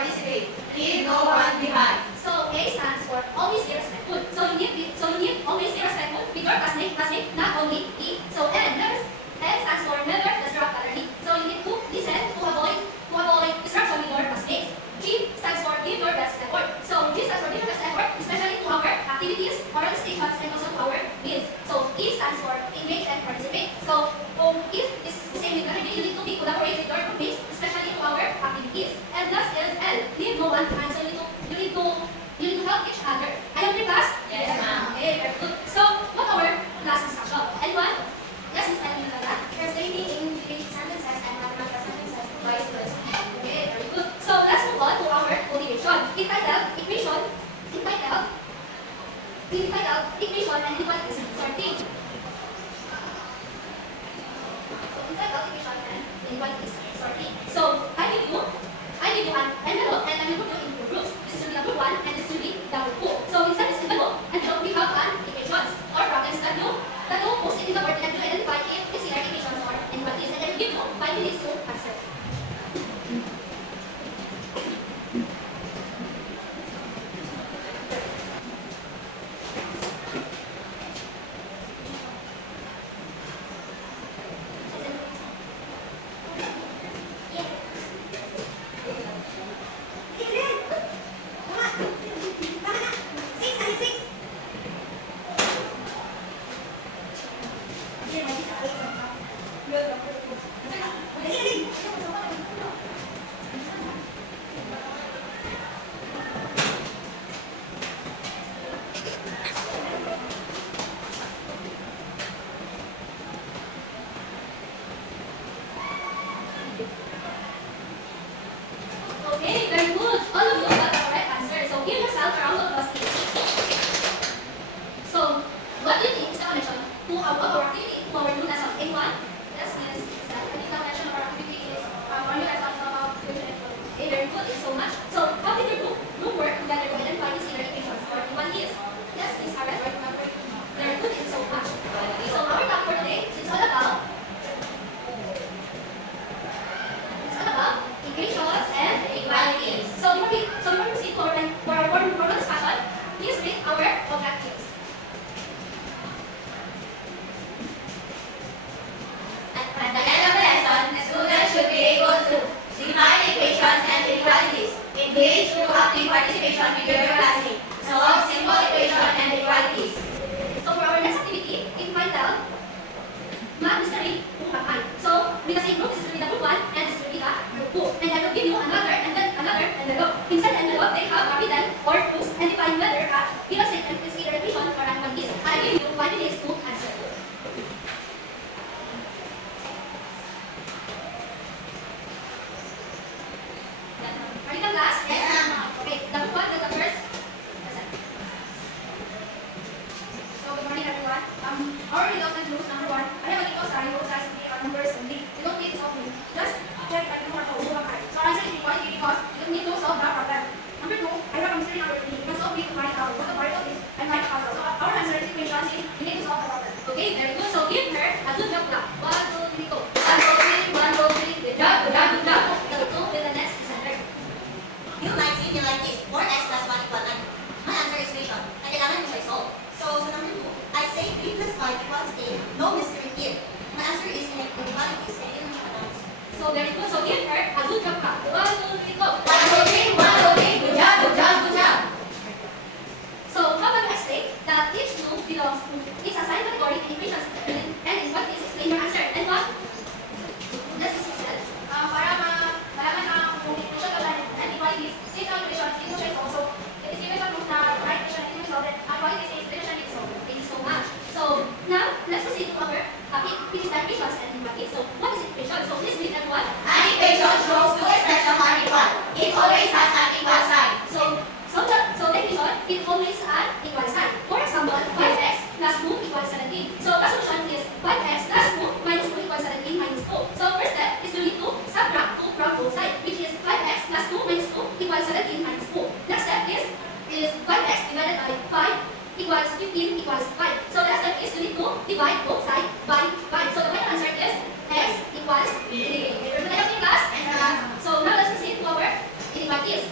participate. Leave no one behind. So A stands for always be respectful. So you need always be respectful with your classmate, not only B. So N stands for never disrupt other. So you need to listen to avoid disruption with your classmates. G stands for give your best effort. So G stands for give your best effort, especially to our activities, oral stations, and also to our meals. So E stands for engage and participate. So if is the same with energy, you need to be collaborate with your mates, especially to our activities. And last is L, leave no one behind. So you need to help each other. Are you okay, class? Yes, ma'am. Okay, very good. So what our class discussion? Anyone? Yes, Miss Emily. Translating English sentences and mathematical sentences vice versa. Okay, very good. So let's move on to our motivation. Entitled Equation and Inequalities Sorting. So I give you an envelope and I will put you into groups. This will be number 1 and this will be number 2. So inside this envelope we have an equations or problems that you post it in the board and you identify if it's either equations or inequalities, and then we give you 5 minutes to answer. Okay, very good. All of you got the correct answer. So give yourself a round of applause, please. So what do you think is the connection to our activity to our new lesson? Anyone? Yes, I think the connection of our activity is our new lesson is about equation and equality. Okay, very good. Thank you so much. So how did your group work together to identify these either equations or inequalities? Yes, Miss Harriet, right? Remember? Very good. Thank you so much. So our topic for today is all about equations and inequalities. So before we proceed for our formal discussion, please read our objectives. At the end of the lesson, the students should be able to define equations and inequalities, engage through active participation with your classmates, solve simple equations and inequalities. So for our next activity, entitled Math Mystery Kung Bakit. So with the same group, this will be the group 1 and this will be the group 2. And I will give you another and then another envelope. Inside the envelope, they have a riddle or clues and define whether given statement is either equation or inequalities. I give you 5 minutes to answer. Are you done, class? Yes, ma'am. Okay, the group 1 will the first lesson. So good morning, everyone. Our riddles and clues, number 1. Ano yung ito sa yung size of numbers only? You don't need to solve it. Just check by the number of kung bakit. So our answer is equality because you don't need to solve the problem. Number 2, I have a mystery number 3. You can solve it to find out what the part of this and find the puzzle. So our answer is equations is you need to solve the problem. Okay, very good. So give her a good job clap. 1, 2, 3, go. 1, 2, 3, 1, 2, 3. Good job, good job, good job. Number 2 with the next center. You might see me like this, 4x plus 1 equals 9. My answer is equation, na kailangan mo siya i-solve. So sa number 2, I say 3 plus 5 equals 8. No mystery here. My answer is inequalities, and yun ang siya analyze. So very good. So give her a good job clap. 1, 2, 3, go. 1, 2, 3, 1, 2, 3. Good job, good job, good job. So how can you explain that each group belongs to its assigned category in equations and in what is explain your answer? And what? This is itself. Para malaman na kung equation ka and inequalities, since ang equations, equation is also, it is given sa group na right equation and equation and inequalities is equation is so. Thank you so much. So now let's proceed to our topic, which is equations and inequalities. So what is equation? So please read everyone. An equation shows two expressions are equal. It always has an equal sign. So the equation, it always an equal sign. For example, 5x plus 2 equals 17. So the solution is 5x plus 2 minus 2 equals 17 minus 2. So first step is you need to subtract 2 from both sides, which is 5x plus 2 minus 2 equals 17 minus 2. Next step is 5x divided by 5 equals 15 equals 5. So the next step is you need to divide both sides by 5. So the final answer is x equals 3. Everybody have class? So now let's proceed to our inequalities.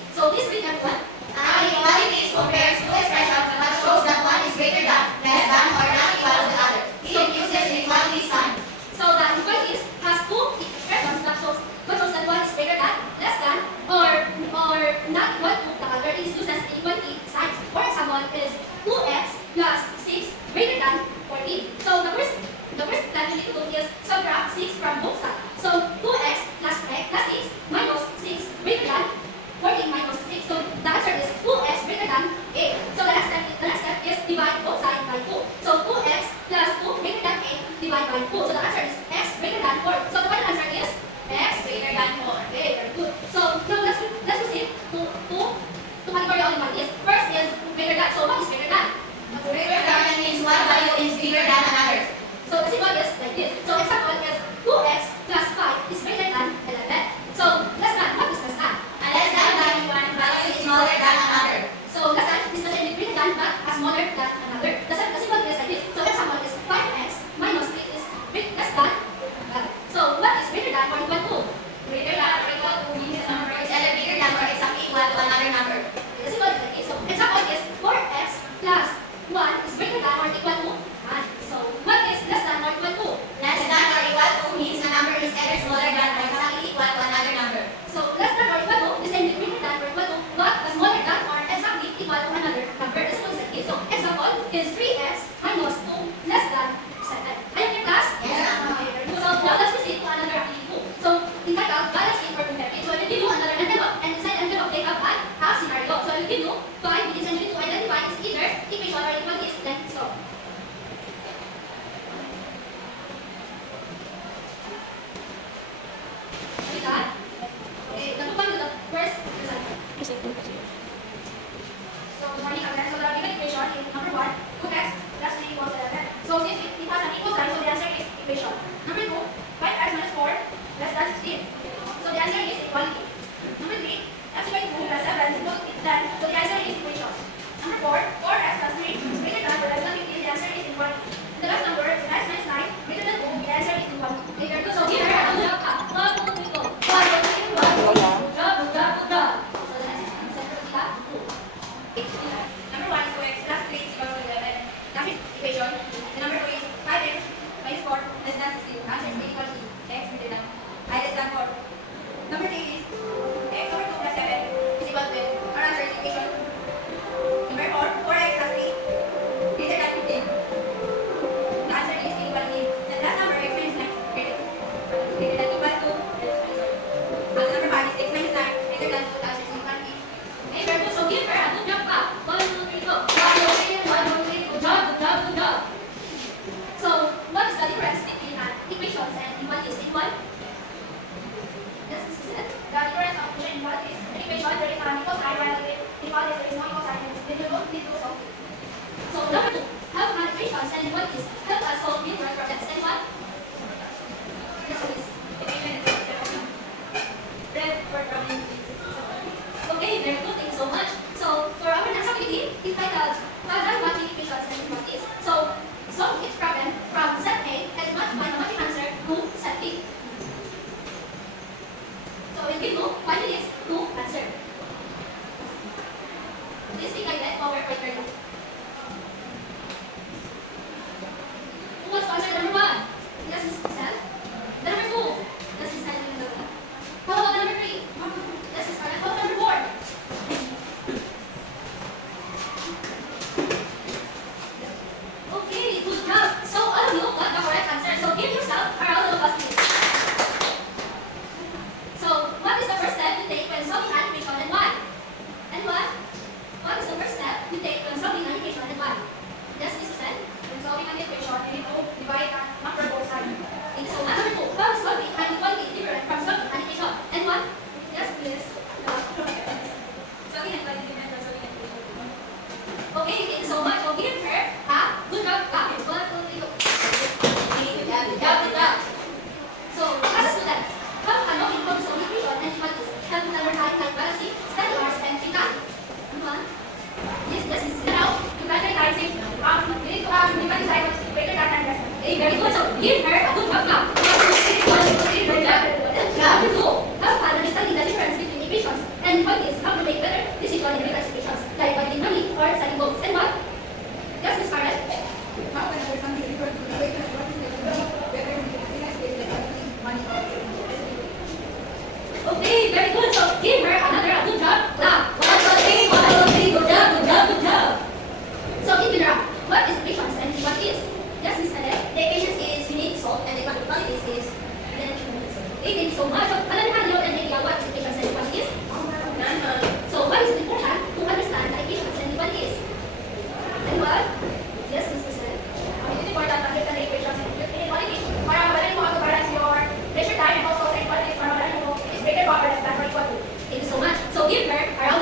equal to. Thank you so much. So give her around